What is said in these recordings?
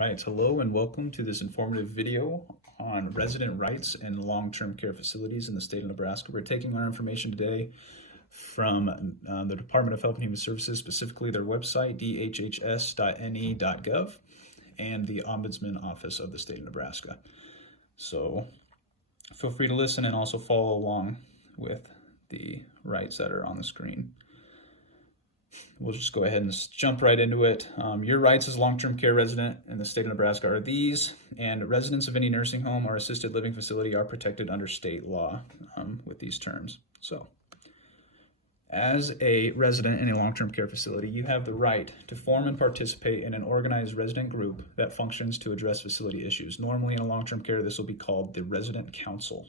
Right, hello and welcome to this informative video on resident rights in long-term care facilities in the state of Nebraska. We're taking our information today from the Department of Health and Human Services, specifically their website, dhhs.ne.gov, and the Ombudsman Office of the state of Nebraska. So feel free to listen and also follow along with the rights that are on the screen. We'll just go ahead and jump right into it. Your rights as a long-term care resident in the state of Nebraska are these, and residents of any nursing home or assisted living facility are protected under state law with these terms. So, as a resident in a long-term care facility, you have the right to form and participate in an organized resident group that functions to address facility issues. Normally in a long-term care, this will be called the Resident Council.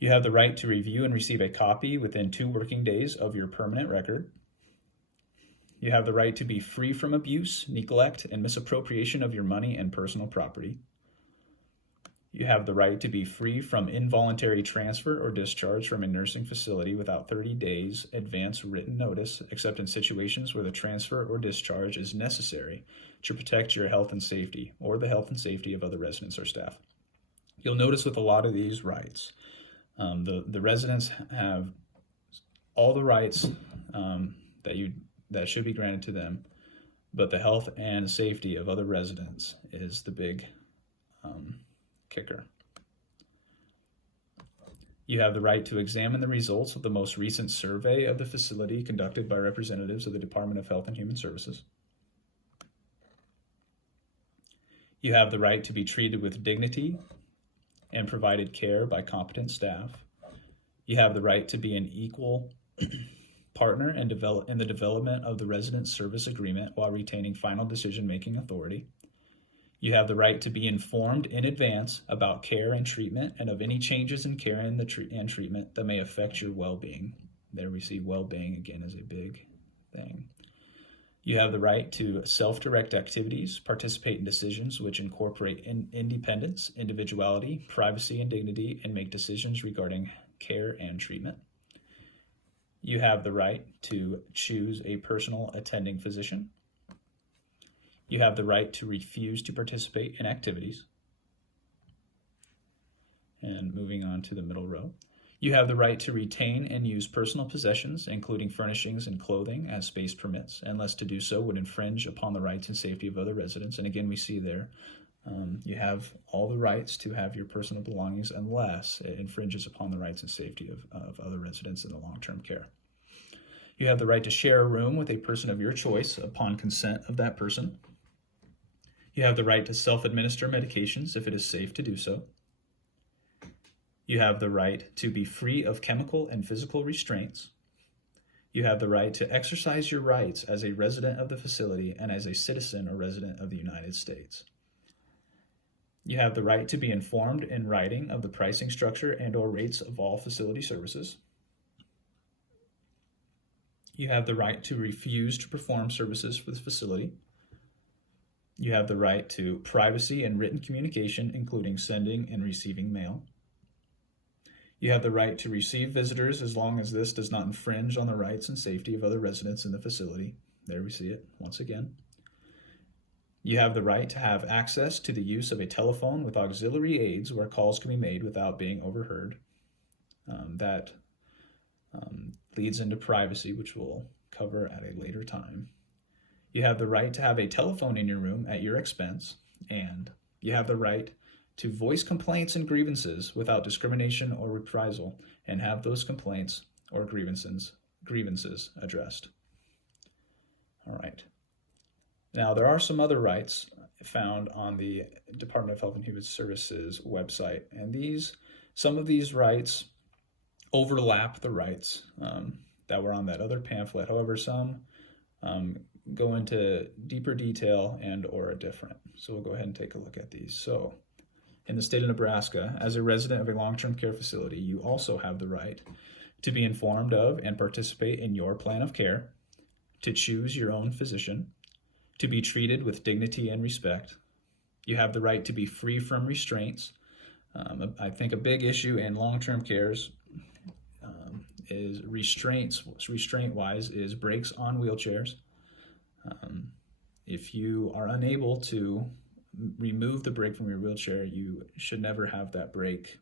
You have the right to review and receive a copy within 2 working days of your permanent record. You have the right to be free from abuse, neglect, and misappropriation of your money and personal property. You have the right to be free from involuntary transfer or discharge from a nursing facility without 30 days advance written notice, except in situations where the transfer or discharge is necessary to protect your health and safety or the health and safety of other residents or staff. You'll notice with a lot of these rights, the residents have all the rights that should be granted to them, but the health and safety of other residents is the big kicker. You have the right to examine the results of the most recent survey of the facility conducted by representatives of the Department of Health and Human Services. You have the right to be treated with dignity and provided care by competent staff. You have the right to be an equal partner in the development of the resident service agreement while retaining final decision-making authority. You have the right to be informed in advance about care and treatment and of any changes in care and treatment that may affect your well-being. There we see well-being again as a big thing. You have the right to self-direct activities, participate in decisions which incorporate independence, individuality, privacy, and dignity, and make decisions regarding care and treatment. You have the right to choose a personal attending physician. You have the right to refuse to participate in activities. And moving on to the middle row. You have the right to retain and use personal possessions, including furnishings and clothing, as space permits, unless to do so would infringe upon the rights and safety of other residents. And again, we see there, you have all the rights to have your personal belongings unless it infringes upon the rights and safety of other residents in the long-term care. You have the right to share a room with a person of your choice upon consent of that person. You have the right to self-administer medications if it is safe to do so. You have the right to be free of chemical and physical restraints. You have the right to exercise your rights as a resident of the facility and as a citizen or resident of the United States. You have the right to be informed in writing of the pricing structure and/or rates of all facility services. You have the right to refuse to perform services for the facility. You have the right to privacy and written communication, including sending and receiving mail. You have the right to receive visitors as long as this does not infringe on the rights and safety of other residents in the facility. There we see it once again. You have the right to have access to the use of a telephone with auxiliary aids where calls can be made without being overheard. That leads into privacy, which we'll cover at a later time. You have the right to have a telephone in your room at your expense, and you have the right to voice complaints and grievances without discrimination or reprisal, and have those complaints or grievances addressed. All right. Now, there are some other rights found on the Department of Health and Human Services website, and some of these rights overlap the rights that were on that other pamphlet. However, some go into deeper detail and or are different. So we'll go ahead and take a look at these. So in the state of Nebraska, as a resident of a long-term care facility, you also have the right to be informed of and participate in your plan of care, to choose your own physician, to be treated with dignity and respect. You have the right to be free from restraints. I think a big issue in long-term cares is restraint-wise is brakes on wheelchairs. if you are unable to remove the brake from your wheelchair, you should never have that brake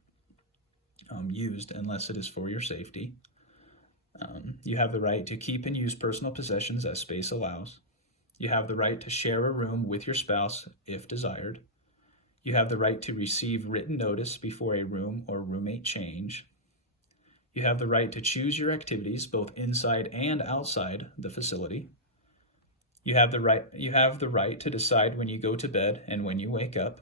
used unless it is for your safety. You have the right to keep and use personal possessions as space allows. You have the right to share a room with your spouse if desired. You have the right to receive written notice before a room or roommate change. You have the right to choose your activities both inside and outside the facility. You have the right to decide when you go to bed and when you wake up.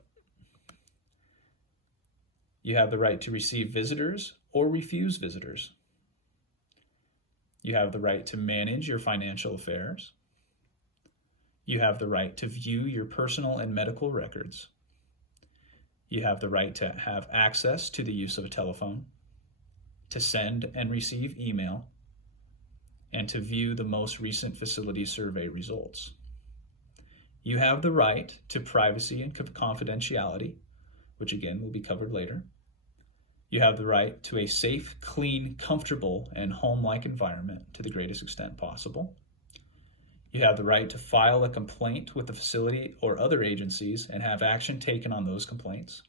You have the right to receive visitors or refuse visitors. You have the right to manage your financial affairs. You have the right to view your personal and medical records. You have the right to have access to the use of a telephone, to send and receive email, and to view the most recent facility survey results. You have the right to privacy and confidentiality, which again will be covered later. You have the right to a safe, clean, comfortable, and home-like environment to the greatest extent possible. You have the right to file a complaint with the facility or other agencies and have action taken on those complaints.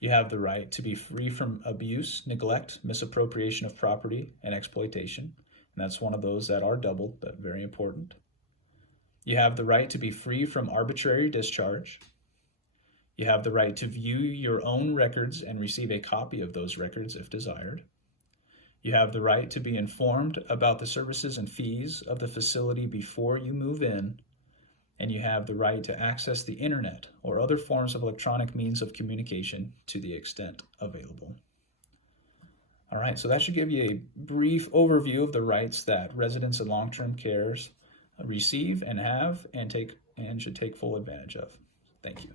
You have the right to be free from abuse, neglect, misappropriation of property, and exploitation. And that's one of those that are doubled, but very important. You have the right to be free from arbitrary discharge. You have the right to view your own records and receive a copy of those records if desired. You have the right to be informed about the services and fees of the facility before you move in. And you have the right to access the internet or other forms of electronic means of communication to the extent available. All right, so that should give you a brief overview of the rights that residents in long-term cares receive and have and should take full advantage of. Thank you.